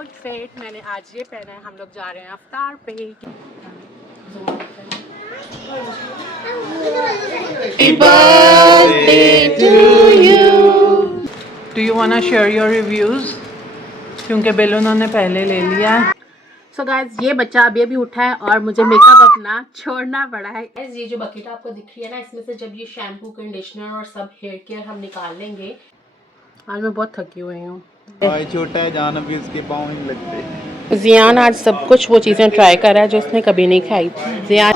Outfit मैंने आज ये पहना है। हम लोग जा रहे हैं अफ्तार पे। Happy birthday to you. Do you wanna share your reviews? क्योंकि बिल उन्होंने पहले ले लिया है। सो गाइस ये बच्चा अभी उठा है और मुझे मेकअप अपना छोड़ना पड़ा है। गाइस ये जो बकेट आपको दिख रही है ना, इसमें से जब ये शैम्पू कंडीशनर और सब हेयर केयर हम निकाल लेंगे। आज मैं बहुत थकी हुई हूँ। छोटा है जान, अभी उसके पाँव नहीं लगते। जियान आज सब कुछ वो चीज़ें ट्राई कर रहा है जो उसने कभी नहीं खाई। जियान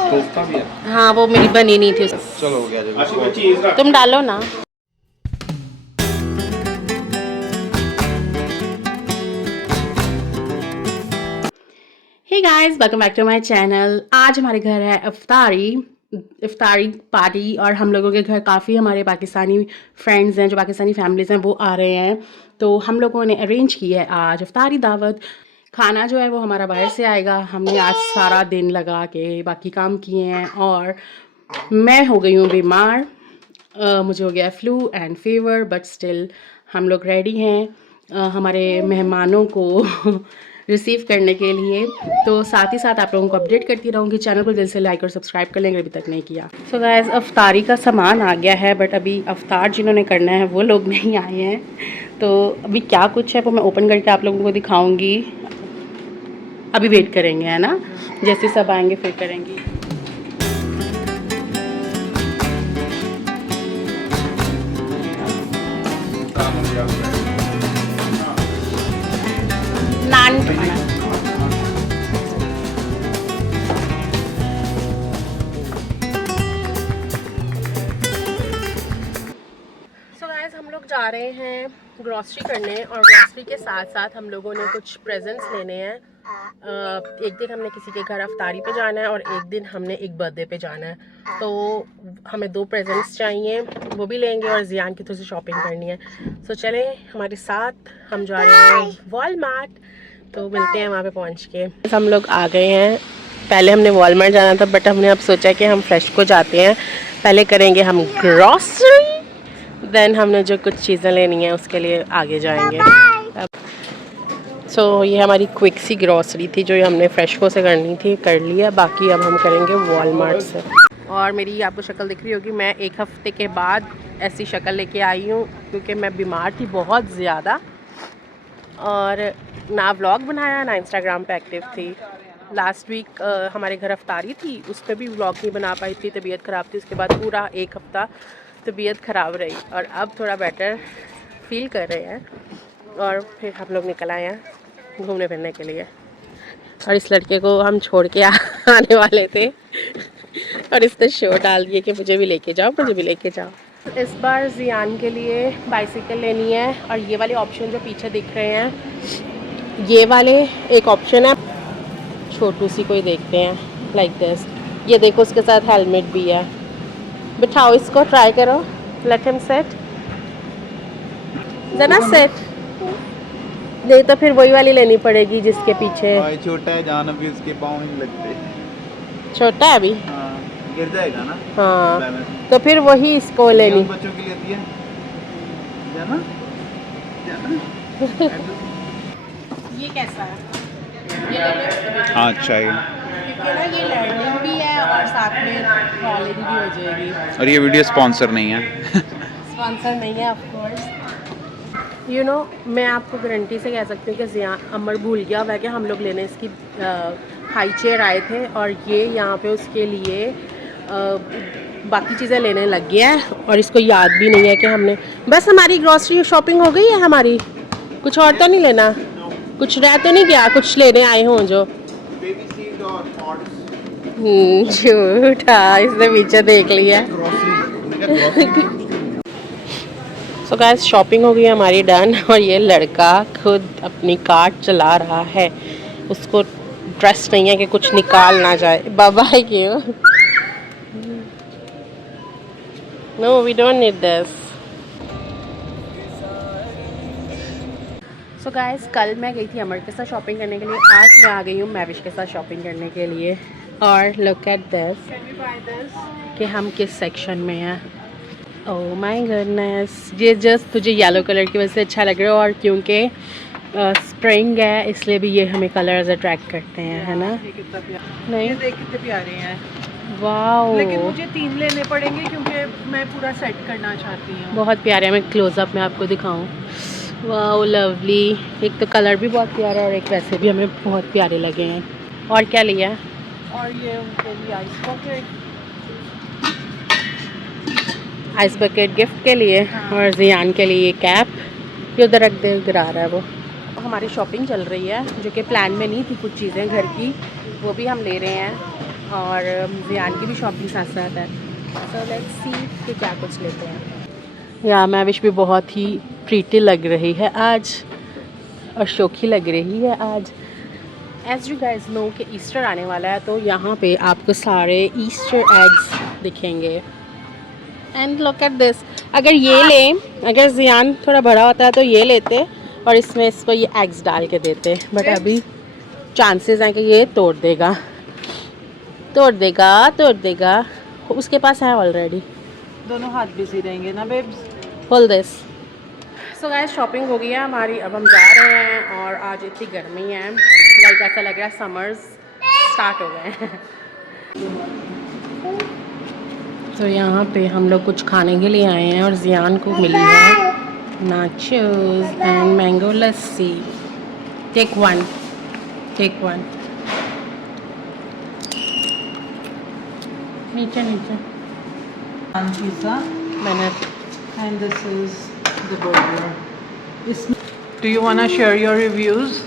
हाँ वो मेरी बनी नहीं थी। चलो हो गया, तुम डालो ना। Hey guys welcome back to my channel. आज हमारे घर है इफ्तारी पार्टी और हम लोगों के घर काफ़ी हमारे पाकिस्तानी फ्रेंड्स हैं, जो पाकिस्तानी फैमिलीज़ हैं वो आ रहे हैं। तो हम लोगों ने अरेंज की है आज इफ्तारी दावत। खाना जो है वो हमारा बाहर से आएगा। हमने आज सारा दिन लगा के बाकी काम किए हैं और मैं हो गई हूँ बीमार। मुझे हो गया flu and fever, but still हम लोग रेडी हैं हमारे मेहमानों को रिसीव करने के लिए। तो साथ ही साथ आप लोगों को अपडेट करती रहूँगी। चैनल को दिल से लाइक और सब्सक्राइब कर लेंगे अभी तक नहीं किया। सो गाइस अफ्तारी का सामान आ गया है, बट अभी अफ्तार जिन्होंने करना है वो लोग नहीं आए हैं। तो अभी क्या कुछ है वो मैं ओपन करके आप लोगों को दिखाऊँगी। अभी वेट करेंगे, है ना, जैसे सब आएंगे फिर करेंगी। नान सो गाइस हम लोग जा रहे हैं ग्रॉसरी करने और ग्रॉसरी के साथ साथ हम लोगों ने कुछ प्रेजेंट्स लेने हैं। एक दिन हमने किसी के घर अफ्तारी पे जाना है और एक दिन हमने एक बर्थडे पे जाना है। तो हमें 2 प्रेजेंट्स चाहिए, वो भी लेंगे और जियान की थोड़ी सी शॉपिंग करनी है। सो चलें हमारे साथ, हम जा रहे हैं वॉलमार्ट। तो मिलते हैं वहाँ पे पहुँच के। हम लोग आ गए हैं। पहले हमने वॉलमार्ट जाना था, बट हमने अब सोचा कि हम फ्रेश को जाते हैं। पहले करेंगे हम ग्रॉसरी, देन हमने जो कुछ चीज़ें लेनी है उसके लिए आगे जाएंगे। सो ये हमारी क्विक सी ग्रॉसरी थी जो हमने फ्रेशको से करनी थी, कर लिया। बाकी अब हम करेंगे वॉलमार्ट से। और मेरी आपको शक्ल दिख रही होगी, मैं 1 हफ़्ते के बाद ऐसी शक्ल लेके आई हूँ क्योंकि मैं बीमार थी बहुत ज़्यादा और ना व्लॉग बनाया ना इंस्टाग्राम पे एक्टिव थी। लास्ट वीक हमारे घर अफ्तारी थी, उस पर भी व्लॉग नहीं बना पाई थी, तबीयत ख़राब थी। उसके बाद पूरा 1 हफ़्ता तबीयत ख़राब रही और अब थोड़ा बेटर फील कर रहे हैं। और फिर हम लोग निकल आए हैं घूमने फिरने के लिए। और इस लड़के को हम छोड़ के आने वाले थे और इसने शो डाल दिया कि मुझे भी लेके जाओ, मुझे भी लेके जाओ। इस बार जियान के लिए बाइसिकल लेनी है और ये वाले ऑप्शन जो पीछे दिख रहे हैं, ये वाले एक ऑप्शन है। छोटू सी कोई देखते हैं लाइक दिस। ये देखो उसके साथ हेलमेट भी है। बिठाओ इसको, ट्राई करो, लेट हिम सेट। जना सेट नहीं तो फिर वही वाली लेनी पड़ेगी जिसके पीछे। छोटा है जान, अभी उसके पाँव नहीं लगते। छोटा है अभी, गिर जाएगा ना। हाँ तो फिर वही इसको लेनी। बच्चों के लिए दिया जाना, ये कैसा है? हाँ अच्छा है। ये लर्निंग भी है और साथ में नॉलेज भी हो जाएगी। और ये वीडियो स्पॉन्सर नहीं है। स्पॉन्सर नहीं है ऑफ कोर्स। यू नो मैं आपको गारंटी से कह सकती हूँ कि जियान अमर भूल गया हुआ है कि हम लोग लेने इसकी हाई चेयर आए थे और ये यहाँ पे उसके लिए बाकी चीज़ें लेने लग गया है और इसको याद भी नहीं है कि हमने बस हमारी ग्रॉसरी शॉपिंग हो गई है हमारी। कुछ और तो नहीं लेना, कुछ रह तो नहीं गया, कुछ लेने आए हों जो। झूठा, इसने पीछे देख लिया। सो गाइस शॉपिंग हो गई हमारी डन और ये लड़का खुद अपनी कार्ट चला रहा है। उसको ट्रस्ट नहीं है कि कुछ निकाल ना जाए। बाबा है क्यों? No we don't need this. So guys कल मैं गई थी अमर के साथ शॉपिंग करने के लिए, आज मैं आ गई हूँ मैविश के साथ शॉपिंग करने के लिए। और लुक एट दिस कि हम किस सेक्शन में हैं। ओह माय गुडनेस, ये जस्ट तुझे येलो कलर की वजह से अच्छा लग रहा है और क्योंकि स्प्रिंग है इसलिए भी ये हमें कलर्स अट्रैक्ट करते हैं, है ना? ये कितना प्यारा, नहीं, ये देख कितने प्यारे हैं। वाओ, लेकिन मुझे 3 लेने पड़ेंगे क्योंकि मैं पूरा सेट करना चाहती हूँ। बहुत प्यारे हैं। मैं क्लोजअप में आपको दिखाऊं। वाओ लवली, एक तो कलर भी बहुत प्यारा है और एक वैसे भी हमें बहुत प्यारे लगे हैं। और क्या लिया है? और ये उनके लिए ice bucket. Ice bucket gift के लिए, हाँ। और जियान के लिए कैप। ये उधर रख दे, गिरा रहा है वो। हमारी शॉपिंग चल रही है जो कि प्लान में नहीं थी, कुछ चीज़ें घर की वो भी हम ले रहे हैं और जियान की भी शॉपिंग साथ साथ है। सो लेट्स सी कि क्या कुछ लेते हैं। या मैविश भी बहुत ही प्रीटी लग रही है आज और शौकी लग रही है आज। एज यू गाइज नो कि ईस्टर आने वाला है, तो यहाँ पे आपको सारे ईस्टर एग्स दिखेंगे। एंड लुक एट दिस, अगर ये लें, अगर जियान थोड़ा बड़ा होता है तो ये लेते और इसमें इसको ये एग्स डाल के देते, बट अभी चांसेस हैं कि ये तोड़ देगा, तोड़ देगा, तोड़ देगा। उसके पास है ऑलरेडी। दोनों हाथ बिजी रहेंगे ना babes. Hold this. So guys shopping हो गई है हमारी, अब हम जा रहे हैं और आज इतनी गर्मी है, लाइक ऐसा लग रहा है समर्स स्टार्ट हो गए हैं। तो यहाँ पे हम लोग कुछ खाने के लिए आए हैं और जियान को मिली है nachos and mango lassi. Take one, take one. नीचे नीचे पिज़्ज़ा मैंने and this is the burger. इसमें Do you wanna share your reviews?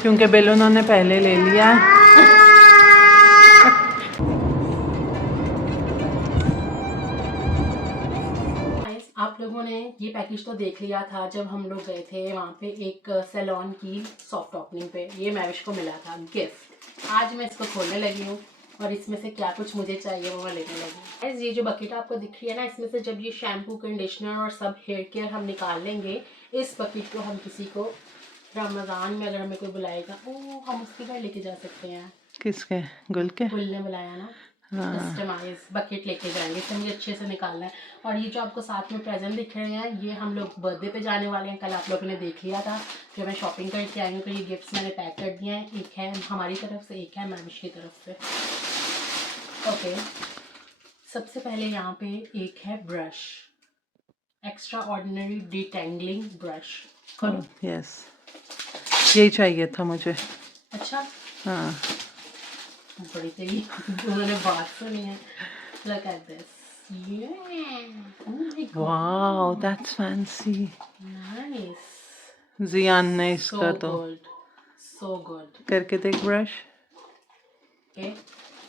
क्योंकि बिल उन्होंने पहले ले लिया है। आप लोगों ने ये पैकेज तो देख लिया था जब हम लोग गए थे वहाँ पे एक सैलून की सॉफ्ट ओपनिंग पे। ये मैविश को मिला था गिफ्ट। आज मैं इसको खोलने लगी हूँ और इसमें से क्या कुछ मुझे चाहिए वो मैं लेने लगी। गाइस ये जो बकेट आपको दिख रही है ना, इसमें से जब ये शैम्पू, कंडीशनर और सब हेयर केयर हम निकाल लेंगे, इस बकेट को हम किसी को रमज़ान में अगर हमें कोई बुलाएगा, हम उसके घर लेके जा सकते हैं। किसके? गुल के? गुल ने बुलाया ना, कस्टमाइज बकेट लेके जाएंगे, इसे मुझे अच्छे से निकालना है। और ये जो आपको साथ में प्रेजेंट दिख रहे हैं, ये हम लोग बर्थडे पे जाने वाले हैं। कल आप लोगों ने देख लिया था जब मैं शॉपिंग करके आई हूँ, तो ये गिफ्ट्स मैंने पैक कर दिए हैं। एक है हमारी तरफ से, एक है मैमिश की तरफ से। ओके, सबसे पहले यहाँ पे एक है ब्रश, एक्स्ट्रा ऑर्डिनरी डिटेंगलिंग ब्रश। करो। यस, यही चाहिए था मुझे। अच्छा, हाँ, बड़ी तेरी उन्होंने बात सुनी है। Look at this. Yeah. Oh my God. Wow that's fancy. Nice. जियान ने So इसका तो good. So good. करके देख ब्रश। Okay.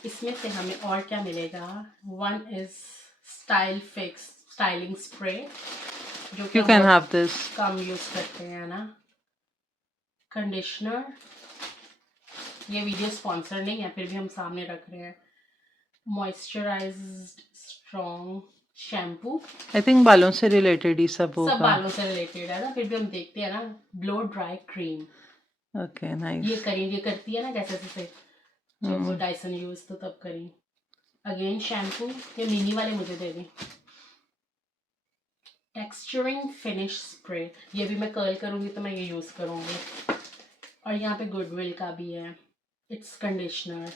इसमें से हमें और क्या मिलेगा? One is Style Fix Styling Spray, जो कि You can हम have this. कम यूज करते हैं ना। कंडीशनर, ये वीडियो स्पॉन्सर नहीं है फिर भी हम सामने रख रहे हैं। Moisturised strong shampoo, I think बालों से रिलेटेड ही सब सब होगा। बालों से रिलेटेड है ना, फिर भी हम देखते हैं ना। ब्लो ड्राई क्रीम, ओके ये नाइस। करी, ये करती है ना जैसे जैसे जब वो डाइसन यूज तो तब करी। अगेन शैम्पू, ये मिनी वाले मुझे दे दी। टेक्सचरिंग फिनिश स्प्रे, ये भी मैं कर्ल करूंगी तो मैं ये यूज करूंगी। और यहाँ पे गुडविल का भी है, इट्स कंडीशनर।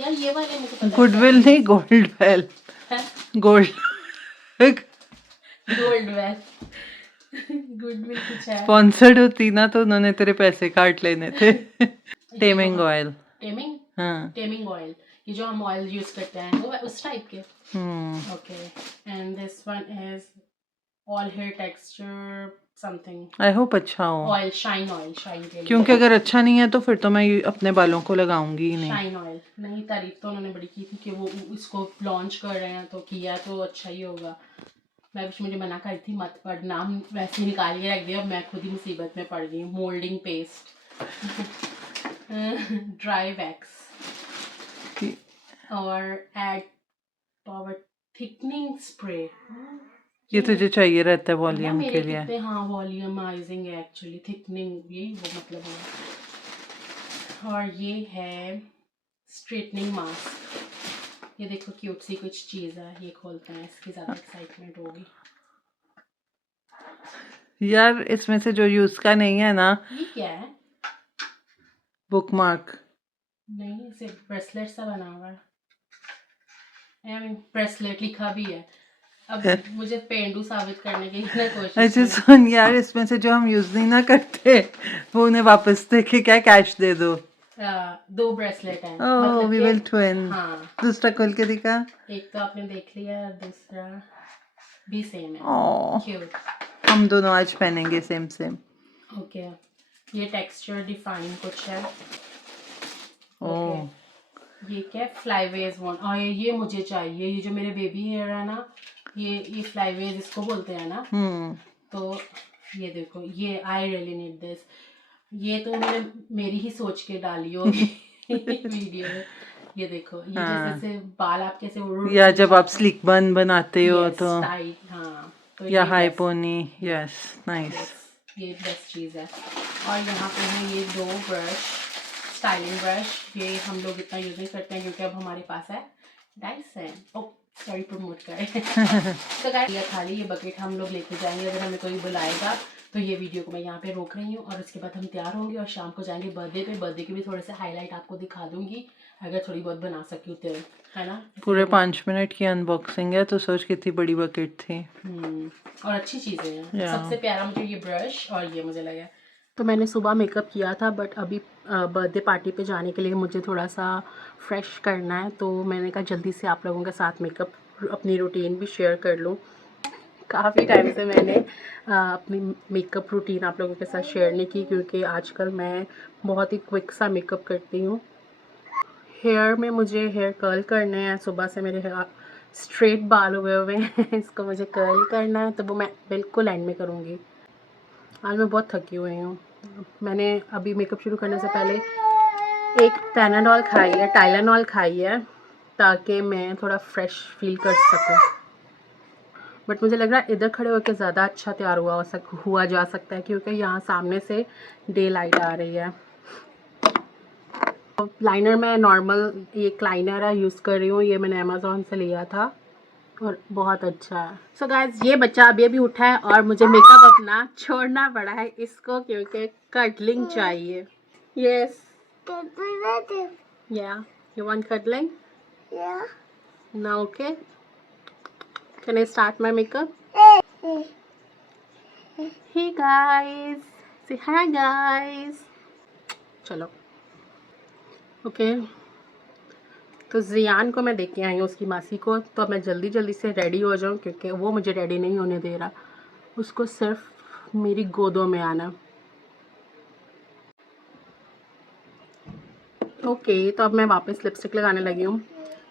यार ये वाले मुझे पता गुडविल नहीं, गोल्ड वेल। है, गोल्ड गोल्ड वेल। गुडविल कुछ है। स्पॉन्सर्ड होती ना तो उन्होंने तेरे पैसे काट लेने थे। Taming oil. टेमिंग, हाँ। टेमिंग ऑयल, ये जो हम ऑयल यूज करते हैं वो उस टाइप के। Hmm. Okay, and this one is all hair texture something. I hope अच्छा हो, ऑयल, शाइन ऑयल, शाइन के लिए। क्योंकि अगर अच्छा नहीं है तो फिर तो मैं ये अपने बालों को लगाऊंगी ही नहीं। शाइन ऑयल नहीं, तारीफ तो उन्होंने बड़ी की थी कि वो इसको लॉन्च कर रहे हैं तो किया तो अच्छा ही होगा। मैं भी मुझे मना करी थी मत पढ़, नाम वैसे ही निकाल के रख दिया, अब मैं खुद ही मुसीबत में पड़ गई हूँ। मोल्डिंग पेस्ट, ड्राई वैक्स और एड पावर थिकनिंग स्प्रे। ये तुझे चाहिए रहता है ना वॉल्यूम मेरे के लिए। कितने, हाँ वॉल्यूमाइजिंग है एक्चुअली, थिकनिंग यही वो मतलब है। और ये है स्ट्रेटनिंग मास्क, ये देखो क्यूट सी कुछ चीज़ है, ये खोलते हैं, इसकी ज़्यादा एक्साइटमेंट होगी। यार इसमें से जो यूज का नहीं है ना, ये क्या है? Book mark. नहीं, इसे ब्रेसलेट सा बना हुआ है, ब्रेसलेट लिखा भी है। अब मुझे पेंडू साबित करने की ना कोशिश अच्छा है। सुन यार, इसमें से जो हम यूज नहीं ना करते वो उन्हें वापस दे के क्या कैश दे दो। 2 ब्रेसलेट हैं, ओह मतलब वी कि विल ट्विन। हाँ, दूसरा खोल के दिखा। एक तो आपने देख लिया, दूसरा भी सेम है। ओह क्यूट। हम दोनों आज पहनेंगे सेम सेम। ओके, ये टेक्सचर डिफाइन कुछ है। ओह ओके, ये क्या फ्लाईवेज वन, और ये मुझे चाहिए। ये जो मेरे बेबी हेयर है ना, ये फ्लाईवेज इसको बोलते हैं ना। तो ये देखो, ये आई रियली नीड दिस। ये तो मैंने मेरी ही सोच के डाली होगी वीडियो में। ये देखो, ये हाँ। जैसे बाल आप कैसे उड़ या जब आप स्लिक बन बनाते हो yes, तो टाइट, हाँ, तो या ये high best- pony. Yes nice. yes, ये बेस्ट चीज़ है। और यहाँ पे है ये 2 ब्रश, स्टाइलिंग ब्रश। ये हम लोग इतना यूज नहीं करते हैं क्योंकि अब हमारे पास है डाइसन। ओ सॉरी, प्रमोट करें तो गाइस, ये खाली ये बकेट हम लोग लेके जाएंगे अगर हमें कोई बुलाएगा। तो ये वीडियो को मैं यहाँ पे रोक रही हूँ और उसके बाद हम तैयार होंगे और शाम को जाएंगे बर्थडे पे। बर्थडे के भी थोड़े से हाईलाइट आपको दिखा दूंगी, अगर थोड़ी बहुत बना सकी तो, है ना। पूरे 5 मिनट की अनबॉक्सिंग है तो सोच कितनी बड़ी बकेट थी। और अच्छी चीज़ें हैं। Yeah. सबसे प्यारा मुझे ये ब्रश और ये मुझे लगा। तो मैंने सुबह मेकअप किया था, बट अभी बर्थडे पार्टी पे जाने के लिए मुझे थोड़ा सा फ्रेश करना है, तो मैंने कहा जल्दी से आप लोगों के साथ मेकअप अपनी रूटीन भी शेयर कर लूँ। काफ़ी टाइम से मैंने अपनी मेकअप रूटीन आप लोगों के साथ शेयर नहीं की, क्योंकि आजकल मैं बहुत ही क्विक सा मेकअप करती हूँ। हेयर में मुझे हेयर कर्ल करने हैं। सुबह से मेरे हेयर स्ट्रेट बाल हुए हुए हैं इसको मुझे कर्ल करना है, तो वो मैं बिल्कुल एंड में करूँगी। आज मैं बहुत थकी हुई हूँ। मैंने अभी मेकअप शुरू करने से पहले एक पैनाडॉल खाई है, टाइलेनॉल खाई है, ताकि मैं थोड़ा फ्रेश फील कर सकूँ। बट मुझे लग रहा है इधर खड़े होकर ज़्यादा अच्छा तैयार हुआ जा सकता है, क्योंकि यहाँ सामने से डे लाइट आ रही है। लाइनर मैं नॉर्मल ये क्लाइनर है यूज़ कर रही हूँ, ये मैंने अमेज़ोन से लिया था और बहुत अच्छा है। सो गाइस, ये बच्चा अभी उठा है और मुझे मेकअप अपना छोड़ना पड़ा है इसको, क्योंकि कटलिंग चाहिए। यस या यू वांट कटलिंग? या now okay, can I start my makeup? Hey guys, say hi guys. चलो ओके, तो जियान को मैं देख के आई हूँ उसकी मासी को, तो मैं जल्दी जल्दी से रेडी हो जाऊँ, क्योंकि वो मुझे रेडी नहीं होने दे रहा। उसको सिर्फ मेरी गोदों में आना। ओके, तो अब मैं वापस लिपस्टिक लगाने लगी हूँ।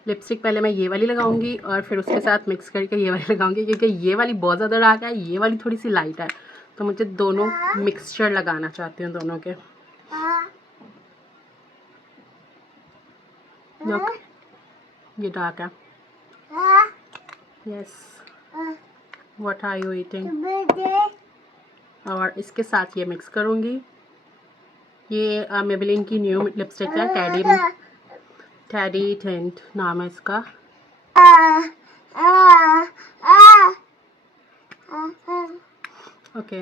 लिपस्टिक पहले मैं ये वाली लगाऊंगी और फिर उसके साथ मिक्स करके ये वाली लगाऊंगी, क्योंकि ये वाली बहुत ज़्यादा डार्क है, ये वाली थोड़ी सी लाइट है, तो मुझे दोनों मिक्सचर लगाना चाहती हूँ दोनों के। Look, ये डार्क है। Yes, what are you eating? और इसके साथ ये मिक्स करूँगी। ये मेबेलिन की न्यू लिपस्टिक है, टेडी टिंट नाम है इसका। ओके,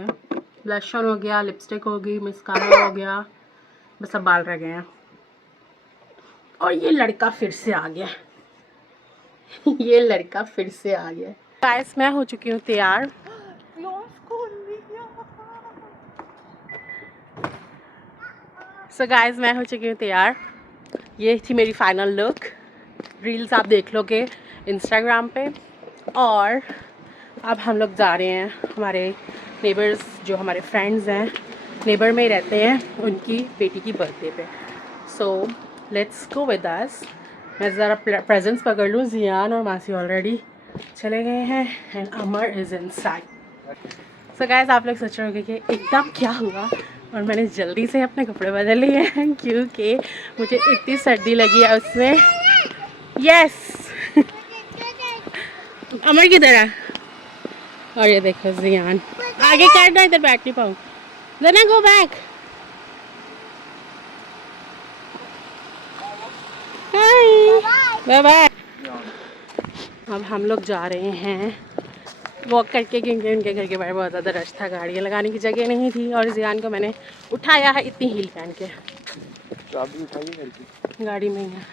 ब्लश ऑन हो गया, लिपस्टिक हो गई, मस्कारा हो गया, बस अब बाल रह गए हैं। और ये लड़का फिर से आ गया ये लड़का फिर से आ गया। गाइस, मैं हो चुकी हूँ तैयार। सो गाइस, मैं हो चुकी हूँ तैयार। ये थी मेरी फाइनल लुक। रील्स आप देख लोगे इंस्टाग्राम पे। और अब हम लोग जा रहे हैं हमारे नेबर्स, जो हमारे फ्रेंड्स हैं, नेबर में ही रहते हैं, उनकी बेटी की बर्थडे पे। So let's go with us. मैं ज़रा प्रेजेंट्स पकड़ लूँ। जियान और मासी ऑलरेडी चले गए हैं and Amar is inside. So guys, आप लोग सोच रहे होंगे कि एकदम क्या हुआ, और मैंने जल्दी से अपने कपड़े बदल लिए हैं क्योंकि मुझे इतनी सर्दी लगी है उसमें। यस अमर किधर है? और ये देखो जियान आगे करना, इधर बैठ नहीं पाऊँ। देना go back. Hi bye bye. अब हम लोग जा रहे हैं वॉक करके, क्योंकि उनके घर के बाहर बहुत ज़्यादा रश था, गाड़ियाँ लगाने की जगह नहीं थी। और जियान को मैंने उठाया है इतनी हील पहन के। चाबी उठाइए घर की। गाड़ी में ही है।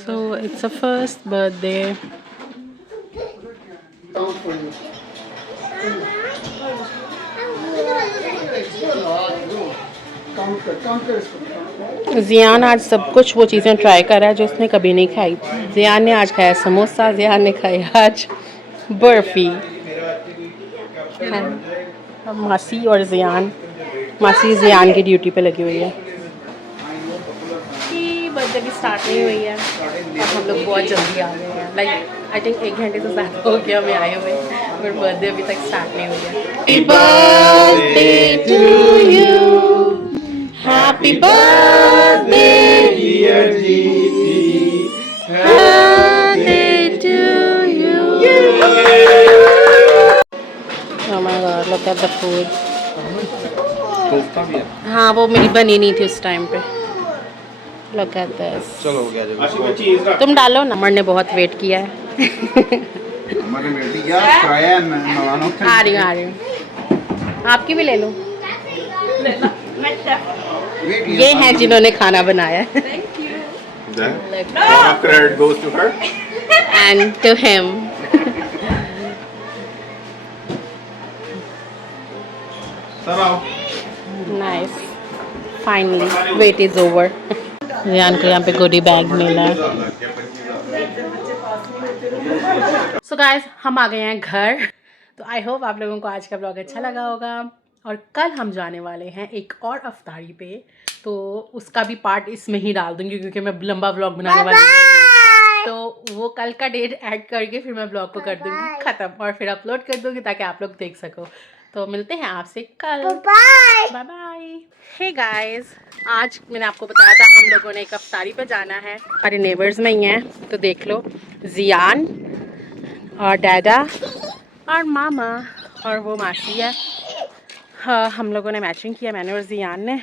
So it's a first birthday. जियान आज सब कुछ वो चीज़ें ट्राई कर रहा है जो उसने कभी नहीं खाई। जियान ने आज खाया समोसा, जियान ने खाया आज बर्फ़ी। मासी और जियान, मासी जियान की ड्यूटी पे लगी हुई है। बर्थडे भी स्टार्ट नहीं हुई है और हम लोग बहुत जल्दी आ गए हैं। लाइक आई थिंक 1 घंटे से ज़्यादा हो गया हमें आए हुए, पर बर्थडे अभी तक स्टार्ट नहीं हुई है। Happy birthday to you, happy birthday dear Jeeti, birthday to you. Oh my god, look at the food. Kofta भी है। हाँ, वो मेरी बनी नहीं थी उस टाइम पे। Look at this. चलो हो गया। तुम डालो ना। अमर ने बहुत वेट किया है। हमारे बेटी क्या खाया है मेहमानों के। आ रही हूँ। आपकी भी ले लो। ये हैं जिन्होंने खाना बनाया है। Credit goes to her. And to him. Sir आओ। Nice. Finally, wait is over. Riyan को यहाँ पे गोडी बैग मिला है। सो गाइस, हम आ गए हैं घर। तो आई होप आप लोगों को आज का ब्लॉग अच्छा लगा होगा। और कल हम जाने वाले हैं एक और अफ्तारी पे, तो उसका भी पार्ट इसमें ही डाल दूंगी क्योंकि मैं लंबा ब्लॉग बनाने वाली हूँ। तो वो कल का डेट ऐड करके फिर मैं ब्लॉग को कर दूंगी ख़त्म और फिर अपलोड कर दूंगी ताकि आप लोग देख सको। तो मिलते हैं आपसे कल। Bye bye. हे गाइस, आज मैंने आपको बताया था हम लोगों ने एक अफ्तारी पे जाना है, हमारे नेबर्स में ही हैं। तो देख लो, जियान और डैडा और मामा और वो मासी है। हाँ, हम लोगों ने मैचिंग किया, मैंने और जियान ने।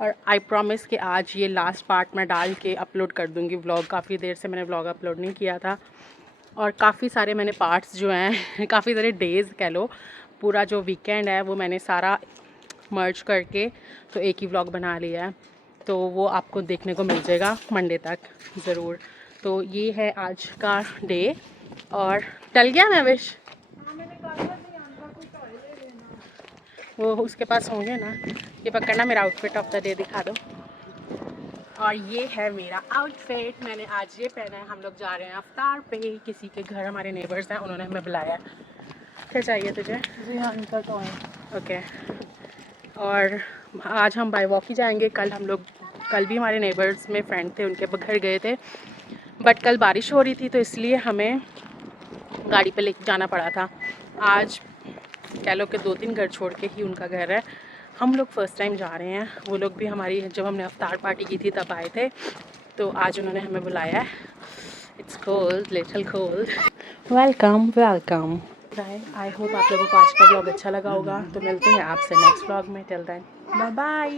और आई प्रॉमिस कि आज ये लास्ट पार्ट मैं डाल के अपलोड कर दूँगी व्लॉग। काफ़ी देर से मैंने व्लॉग अपलोड नहीं किया था और काफ़ी सारे मैंने पार्ट्स जो हैं काफ़ी सारे डेज़ कह लो, पूरा जो वीकेंड है वो मैंने सारा मर्ज करके तो एक ही व्लॉग बना लिया है। तो वो आपको देखने को मिल जाएगा मंडे तक ज़रूर। तो ये है आज का डे। और टल गया मैं विश, वो उसके पास होंगे ना। ये पकड़ना, मेरा आउटफिट ऑफ द डे दिखा दो। और ये है मेरा आउटफिट, मैंने आज ये पहना है। हम लोग जा रहे हैं अफ्तार पे किसी के घर, हमारे नेबर्स हैं, उन्होंने हमें बुलाया। क्या चाहिए तुझे? जियान का टॉय। ओके। और आज हम बाय वॉक ही जाएंगे। कल भी हमारे नेबर्स में फ्रेंड थे, उनके घर गए थे, बट कल बारिश हो रही थी तो इसलिए हमें गाड़ी पे लेके जाना पड़ा था। आज कह लो कि 2-3 घर छोड़ के ही उनका घर है। हम लोग फ़र्स्ट टाइम जा रहे हैं। वो लोग भी हमारी जब हमने अफ्तार पार्टी की थी तब आए थे, तो आज उन्होंने हमें बुलाया है। It's cold, little cold. Welcome welcome. I hope आप लोगों को आज का ब्लॉग अच्छा लगा होगा। तो मिलते हैं आपसे नेक्स्ट ब्लॉग में। Till then bye bye.